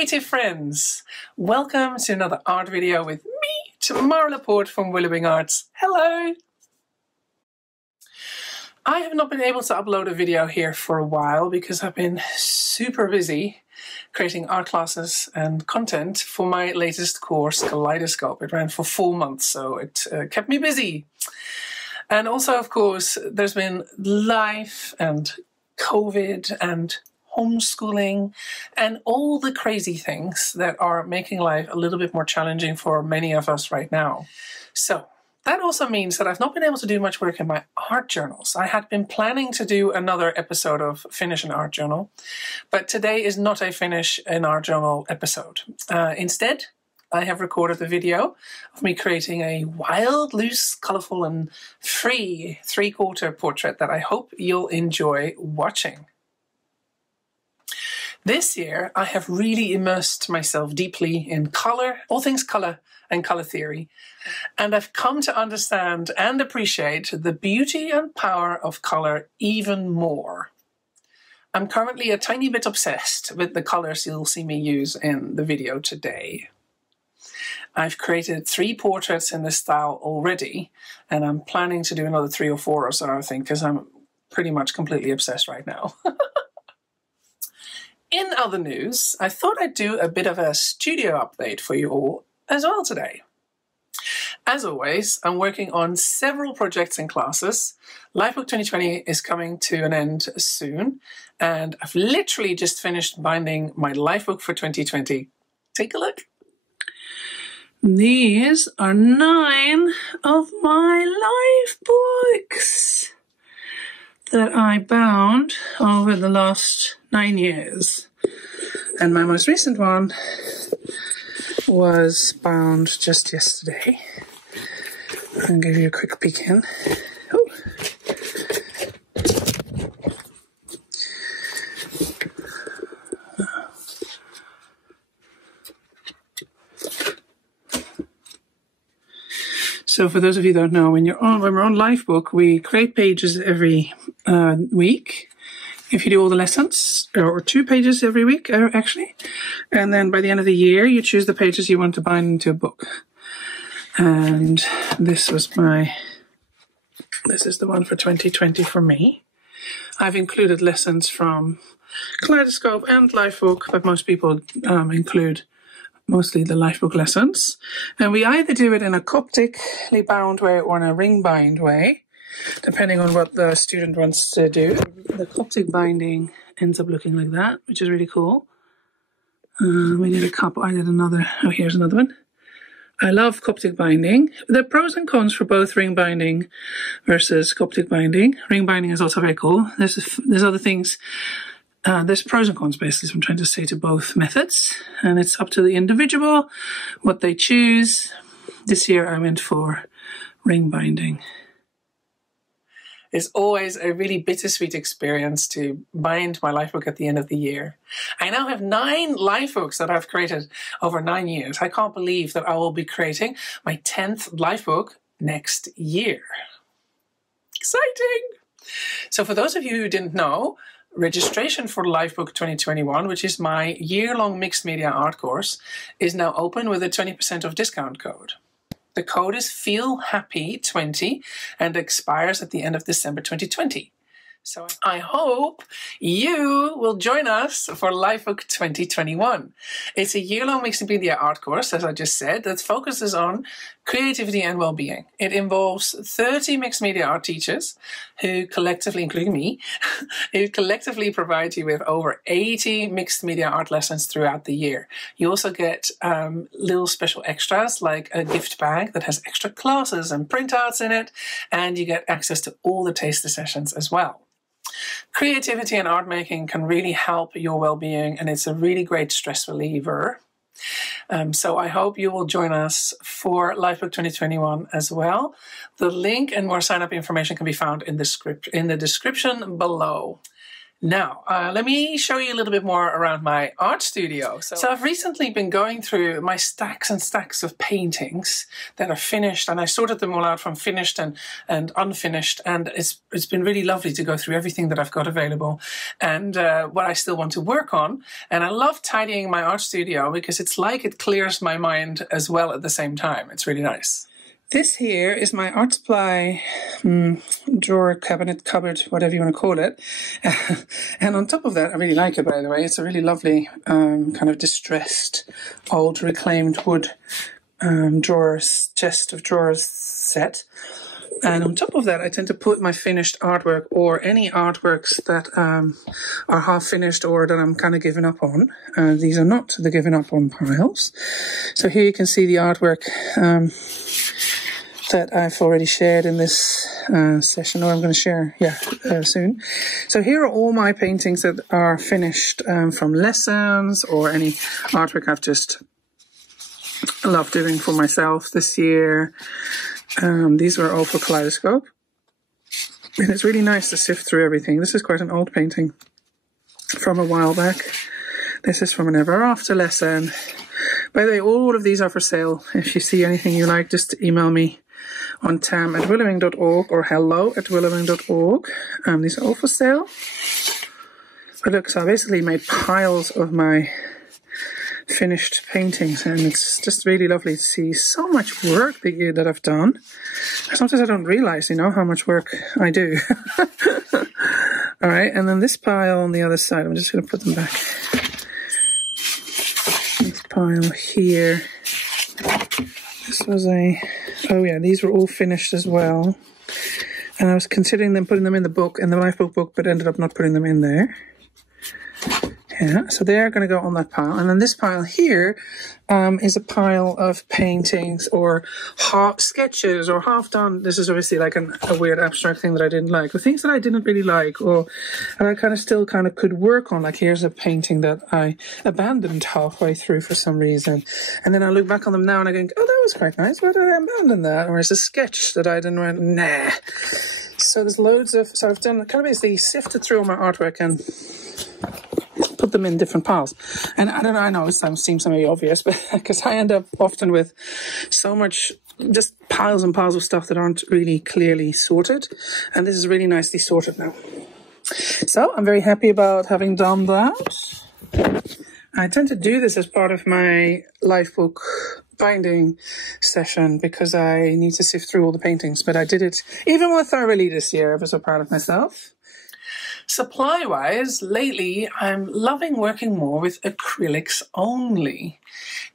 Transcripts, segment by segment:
creative friends, welcome to another art video with me, Tamara Laporte from Willowing Arts. Hello! I have not been able to upload a video here for a while because I've been super busy creating art classes and content for my latest course, Kaleidoscope. It ran for 4 months, so it kept me busy. And also, of course, there's been life and COVID and homeschooling and all the crazy things that are making life a little bit more challenging for many of us right now. So that also means that I've not been able to do much work in my art journals. I had been planning to do another episode of Finish an Art Journal, but today is not a Finish an Art Journal episode. Instead, I have recorded the video of me creating a wild, loose, colorful, and free 3/4 portrait that I hope you'll enjoy watching. This year, I have really immersed myself deeply in color, all things color and color theory, and I've come to understand and appreciate the beauty and power of color even more. I'm currently a tiny bit obsessed with the colors you'll see me use in the video today. I've created 3 portraits in this style already, and I'm planning to do another 3 or 4 or so, I think, because I'm pretty much completely obsessed right now. In other news, I thought I'd do a bit of a studio update for you all as well today. As always, I'm working on several projects and classes. Lifebook 2020 is coming to an end soon, and I've literally just finished binding my Lifebook for 2020. Take a look. These are 9 of my Lifebooks that I bound over the last 9 years. And my most recent one was bound just yesterday. I'll give you a quick peek in. Oh. So for those of you who don't know, when we're on Lifebook, we create pages every week. If you do all the lessons, or 2 pages every week, actually. And then by the end of the year, you choose the pages you want to bind into a book. And this is the one for 2020 for me. I've included lessons from Kaleidoscope and Lifebook, but most people include mostly the Lifebook lessons. And we either do it in a Coptically bound way or in a ring bind way, depending on what the student wants to do. The Coptic binding ends up looking like that, which is really cool. We did a couple. I did another. Oh, here's another one. I love Coptic binding. There are pros and cons for both ring binding versus Coptic binding. Ring binding is also very cool. There's other things. There's pros and cons, basically, I'm trying to say, to both methods. And it's up to the individual what they choose. This year I went for ring binding. It's always a really bittersweet experience to bind my Lifebook at the end of the year. I now have 9 Lifebooks that I've created over 9 years. I can't believe that I will be creating my 10th Lifebook next year. Exciting! So for those of you who didn't know, registration for Lifebook 2021, which is my year-long mixed media art course, is now open with a 20% off discount code. The code is FEELHAPPY20 and expires at the end of December 2020. So I hope you will join us for Lifebook 2021. It's a year-long mixed media art course, as I just said, that focuses on creativity and well-being. It involves 30 mixed media art teachers who collectively, including me, who collectively provide you with over 80 mixed media art lessons throughout the year. You also get little special extras like a gift bag that has extra classes and printouts in it, and you get access to all the taster sessions as well. Creativity and art making can really help your well-being, and it's a really great stress reliever. So I hope you will join us for Lifebook 2021 as well. The link and more sign-up information can be found in the description below. Now, let me show you a little bit more around my art studio. So I've recently been going through my stacks and stacks of paintings that are finished, and I sorted them all out from finished and unfinished, and it's been really lovely to go through everything that I've got available and what I still want to work on. And I love tidying my art studio because it's like it clears my mind as well at the same time. It's really nice. This here is my art supply drawer, cabinet, cupboard, whatever you want to call it. And on top of that, I really like it, by the way. It's a really lovely kind of distressed, old reclaimed wood drawers, chest of drawers set. And on top of that, I tend to put my finished artwork or any artworks that are half finished or that I'm kind of giving up on. These are not the given up on piles. So here you can see the artwork that I've already shared in this session, or I'm going to share, soon. So here are all my paintings that are finished from lessons or any artwork I've just loved doing for myself this year. These were all for Kaleidoscope. And it's really nice to sift through everything. This is quite an old painting from a while back. This is from an Ever After lesson. By the way, all of these are for sale. If you see anything you like, just email me on tam@willowing.org or hello@willowing.org. These are all for sale. But look, so I basically made piles of my finished paintings, and it's just really lovely to see so much work that I've done. Sometimes I don't realize, how much work I do. All right, and then this pile on the other side, I'm just going to put them back. This pile here. This was these were all finished as well. And I was considering putting them in the book, in the Lifebook book, but ended up not putting them in there. Yeah, so they're going to go on that pile. And then this pile here is a pile of paintings or half sketches or half done. This is obviously like a weird abstract thing that I didn't like. The things that I didn't really like and I still could work on. Like here's a painting that I abandoned halfway through for some reason. And then I look back on them now and I think, oh, that was quite nice. Why did I abandon that? Or it's a sketch that I didn't went, nah. So there's loads of, so I've done kind of basically sifted through all my artwork and put them in different piles. And I don't know, I know it seems maybe obvious, but because I end up often with so much just piles and piles of stuff that aren't really clearly sorted. And this is really nicely sorted now. So I'm very happy about having done that. I tend to do this as part of my Lifebook binding session because I need to sift through all the paintings, but I did it even more thoroughly this year. I was so proud of myself. Supply-wise, lately, I'm loving working more with acrylics only.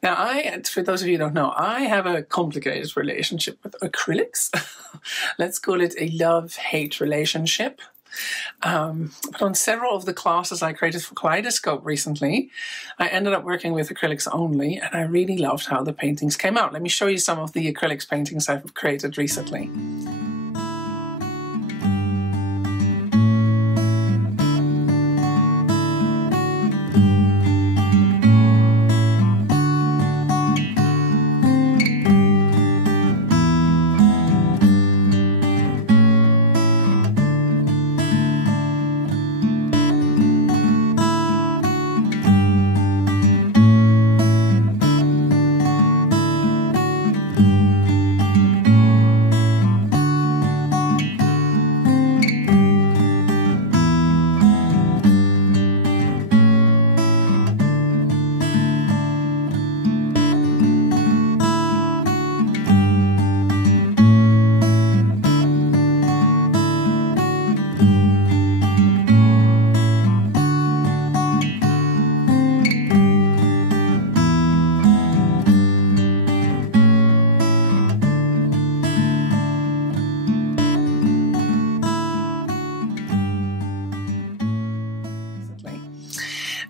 Now, for those of you who don't know, I have a complicated relationship with acrylics. Let's call it a love-hate relationship. But on several of the classes I created for Kaleidoscope recently, I ended up working with acrylics only, and I really loved how the paintings came out. Let me show you some of the acrylics paintings I've created recently.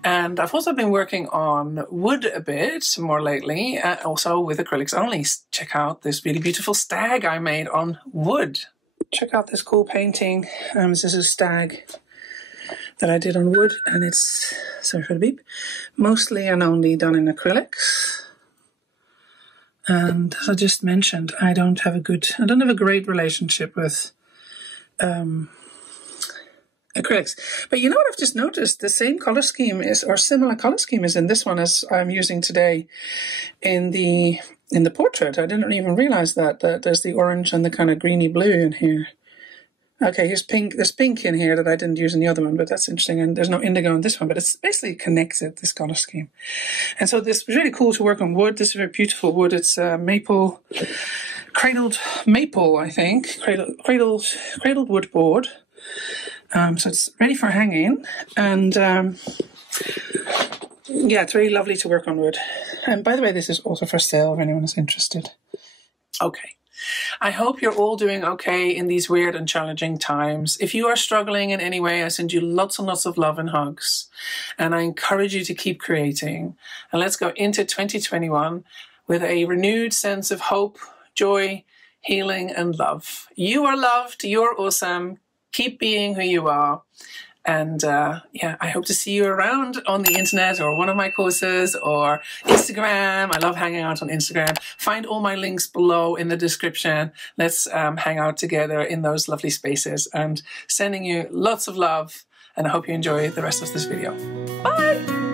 And I've also been working on wood a bit more lately, also with acrylics only. Check out this really beautiful stag I made on wood. Check out this cool painting. This is a stag that I did on wood, and it's, sorry for the beep, mostly and only done in acrylics. And as I just mentioned, I don't have a great relationship with acrylics. But you know what I've just noticed? The same color scheme is, or similar color scheme is in this one as I'm using today in the portrait. I didn't even realize that there's the orange and the kind of greeny blue in here. Okay, here's pink. There's pink in here that I didn't use in the other one, but that's interesting. And there's no indigo in this one, but it's basically connected, this color scheme. And so this was really cool to work on wood. This is a very beautiful wood. It's maple, cradled maple, I think. Cradled wood board. So it's ready for hanging. And yeah, it's really lovely to work on wood. And by the way, this is also for sale if anyone is interested. Okay. I hope you're all doing okay in these weird and challenging times. If you are struggling in any way, I send you lots and lots of love and hugs. And I encourage you to keep creating. And let's go into 2021 with a renewed sense of hope, joy, healing, and love. You are loved. You're awesome. Keep being who you are. And yeah, I hope to see you around on the internet or one of my courses or Instagram. I love hanging out on Instagram. Find all my links below in the description. Let's hang out together in those lovely spaces, and sending you lots of love. And I hope you enjoy the rest of this video. Bye.